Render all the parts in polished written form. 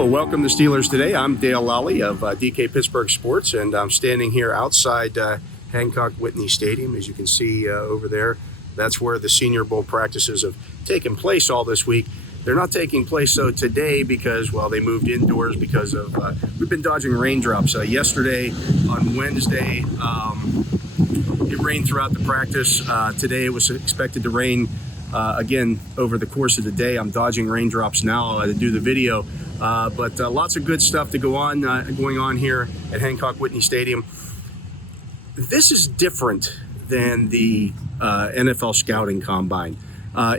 Hello, welcome to Steelers Today. I'm Dale Lolley of DK Pittsburgh Sports, and I'm standing here outside Hancock Whitney Stadium. As you can see over there, that's where the Senior Bowl practices have taken place all this week. They're not taking place though today because, well, they moved indoors because of we've been dodging raindrops. Yesterday on Wednesday, it rained throughout the practice. Today it was expected to rain again over the course of the day. I'm dodging raindrops now to do the video. But lots of good stuff to going on here at Hancock Whitney Stadium. This is different than the NFL scouting combine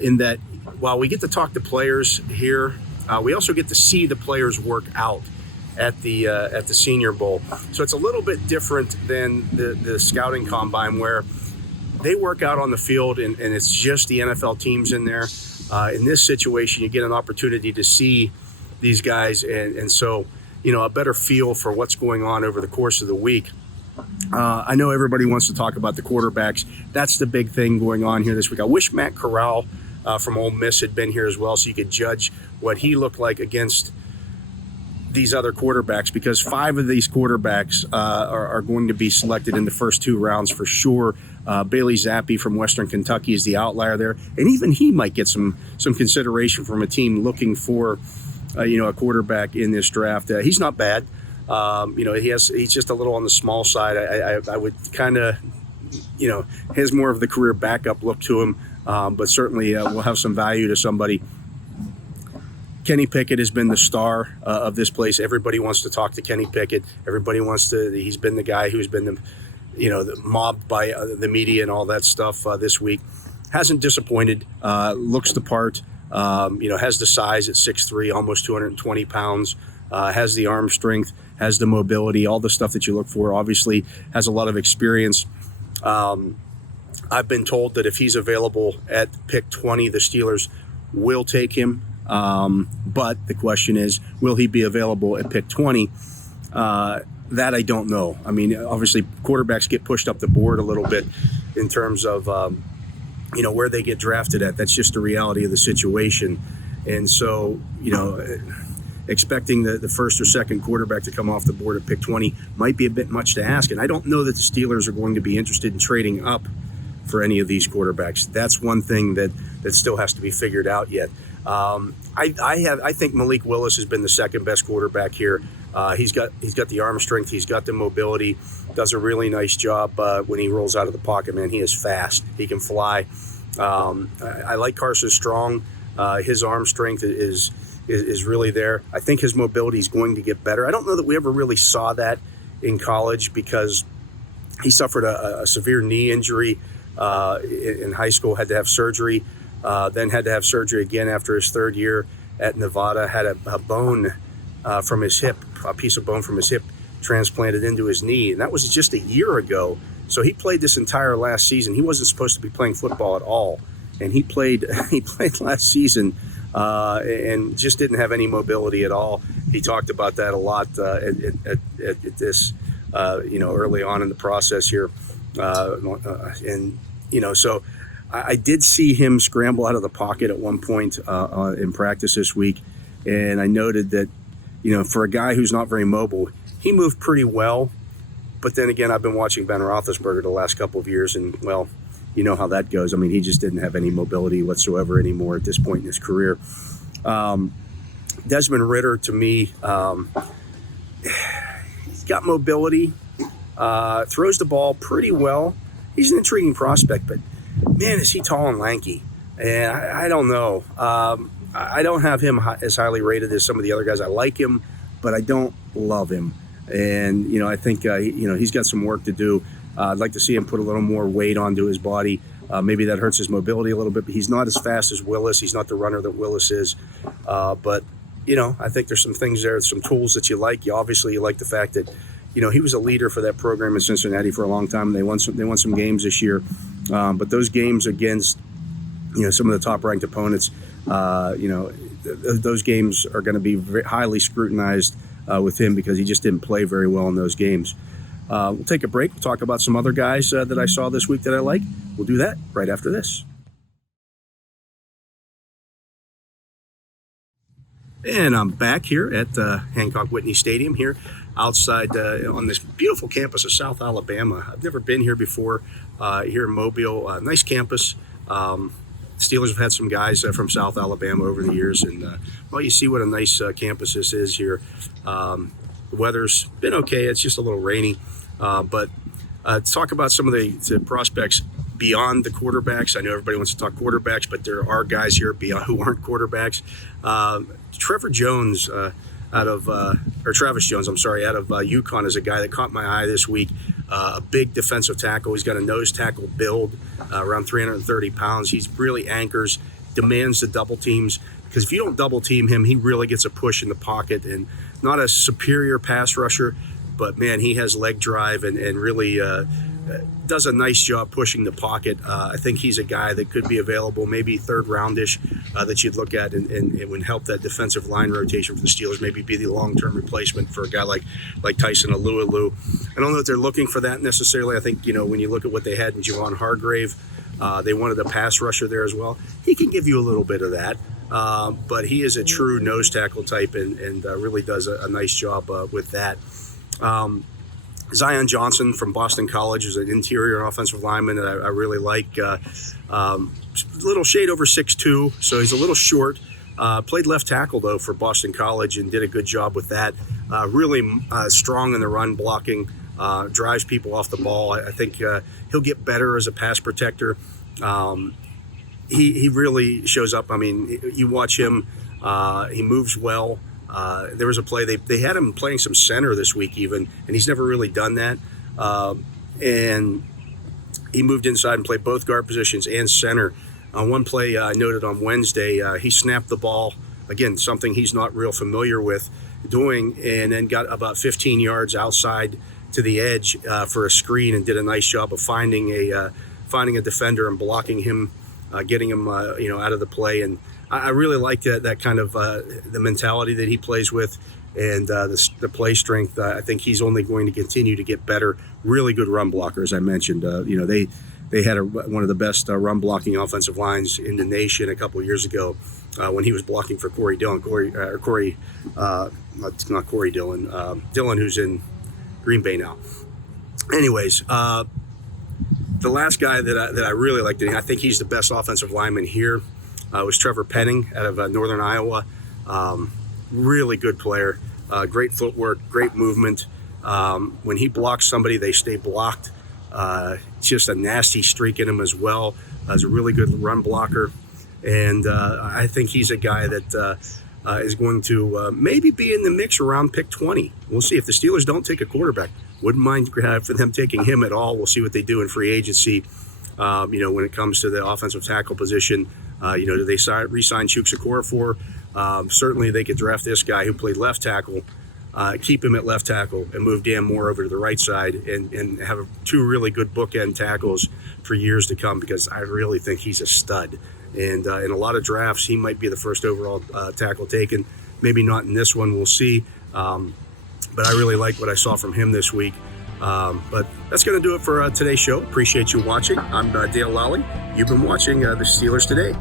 in that while we get to talk to players here, we also get to see the players work out at the Senior Bowl. So it's a little bit different than the scouting combine where they work out on the field and it's just the NFL teams in there. In this situation, you get an opportunity to see these guys and so, you know, a better feel for what's going on over the course of the week. I know everybody wants to talk about the quarterbacks. That's the big thing going on here this week. I wish Matt Corral from Ole Miss had been here as well so you could judge what he looked like against these other quarterbacks, because 5 of these quarterbacks are going to be selected in the first 2 rounds for sure. Bailey Zappi from Western Kentucky is the outlier there, and even he might get some consideration from a team looking for a quarterback in this draft. He's not bad. He's just a little on the small side. I would kind of, has more of the career backup look to him, but certainly will have some value to somebody. Kenny Pickett has been the star of this place. Everybody wants to talk to Kenny Pickett. He's been the guy who's been mobbed by the media and all that stuff this week. Hasn't disappointed, looks the part. Has the size at 6'3", almost 220 pounds, has the arm strength, has the mobility, all the stuff that you look for. Obviously has a lot of experience. I've been told that if he's available at pick 20, the Steelers will take him. But the question is, will he be available at pick 20? That I don't know. I mean, obviously quarterbacks get pushed up the board a little bit in terms of, where they get drafted at. That's just the reality of the situation. And so, expecting the first or second quarterback to come off the board at pick 20 might be a bit much to ask. And I don't know that the Steelers are going to be interested in trading up for any of these quarterbacks. That's one thing that still has to be figured out yet. I think Malik Willis has been the second best quarterback here. He's got the arm strength. He's got the mobility. Does a really nice job when he rolls out of the pocket. Man, he is fast. He can fly. I like Carson Strong. His arm strength is really there. I think his mobility is going to get better. I don't know that we ever really saw that in college because he suffered a severe knee injury in high school, had to have surgery, then had to have surgery again after his 3rd year at Nevada, had a bone from his hip, a piece of bone from his hip transplanted into his knee, and that was just a year ago. So he played this entire last season. He wasn't supposed to be playing football at all, and he played last season and just didn't have any mobility at all. He talked about that a lot at this, early on in the process here, so I did see him scramble out of the pocket at one point in practice this week, and I noted that, for a guy who's not very mobile, he moved pretty well. But then again, I've been watching Ben Roethlisberger the last couple of years, and, well, you know how that goes. I mean, he just didn't have any mobility whatsoever anymore at this point in his career. Desmond Ritter, to me, he's got mobility, throws the ball pretty well. He's an intriguing prospect, but, man, is he tall and lanky. And I don't know. I don't have him as highly rated as some of the other guys. I like him, but I don't love him. And, I think, he's got some work to do. I'd like to see him put a little more weight onto his body. Maybe that hurts his mobility a little bit, but he's not as fast as Willis. He's not the runner that Willis is. But, I think there's some things there, some tools that you like. You like the fact that, he was a leader for that program in Cincinnati for a long time. They won some games this year. But those games against, some of the top-ranked opponents, those games are going to be very highly scrutinized with him because he just didn't play very well in those games. We'll take a break. We'll talk about some other guys that I saw this week that I like. We'll do that right after this. And I'm back here at Hancock Whitney Stadium here outside on this beautiful campus of South Alabama. I've never been here before, here in Mobile. Nice campus. Steelers have had some guys from South Alabama over the years, and well, you see what a nice campus this is here. The weather's been okay. It's just a little rainy, but talk about some of the prospects beyond the quarterbacks. I know everybody wants to talk quarterbacks, but there are guys here beyond who aren't quarterbacks. Trevor Jones Travis Jones, I'm sorry, out of UConn is a guy that caught my eye this week. A big defensive tackle. He's got a nose tackle build, around 330 pounds. He's really anchors, demands the double teams, because if you don't double team him, he really gets a push in the pocket, and not a superior pass rusher, but man, he has leg drive and really does a nice job pushing the pocket. I think he's a guy that could be available, maybe third roundish, that you'd look at and it would help that defensive line rotation for the Steelers, maybe be the long-term replacement for a guy like Tyson Alualu. I don't know if they're looking for that necessarily. I think, when you look at what they had in Javon Hargrave, they wanted a pass rusher there as well. He can give you a little bit of that, but he is a true nose tackle type and really does a nice job with that. Zion Johnson from Boston College is an interior offensive lineman that I really like. Little shade over 6'2", so he's a little short. Played left tackle, though, for Boston College and did a good job with that. Really strong in the run blocking, drives people off the ball. I think he'll get better as a pass protector. He really shows up. I mean, you watch him, he moves well. There was a play, they had him playing some center this week even, and he's never really done that. And he moved inside and played both guard positions and center. On one play I noted on Wednesday, he snapped the ball, again, something he's not real familiar with doing, and then got about 15 yards outside to the edge for a screen and did a nice job of finding a defender and blocking him, getting him out of the play. And I really like that kind of the mentality that he plays with, and the play strength. I think he's only going to continue to get better. Really good run blocker, as I mentioned. They had one of the best run blocking offensive lines in the nation a couple of years ago when he was blocking for Corey Dillon. Not Corey Dillon. Dillon, who's in Green Bay now. Anyways, the last guy that I really liked, and I think he's the best offensive lineman here, was Trevor Penning out of Northern Iowa. Really good player, great footwork, great movement. When he blocks somebody, they stay blocked. Just a nasty streak in him as well. He's a really good run blocker. And I think he's a guy that is going to maybe be in the mix around pick 20. We'll see. If the Steelers don't take a quarterback, wouldn't mind for them taking him at all. We'll see what they do in free agency. When it comes to the offensive tackle position, do they re-sign Chukwuekorfor for? Certainly they could draft this guy who played left tackle, keep him at left tackle, and move Dan Moore over to the right side and have two really good bookend tackles for years to come, because I really think he's a stud. And in a lot of drafts, he might be the first overall tackle taken. Maybe not in this one, we'll see. But I really like what I saw from him this week. But that's going to do it for today's show. Appreciate you watching. I'm Dale Lolley. You've been watching the Steelers Today.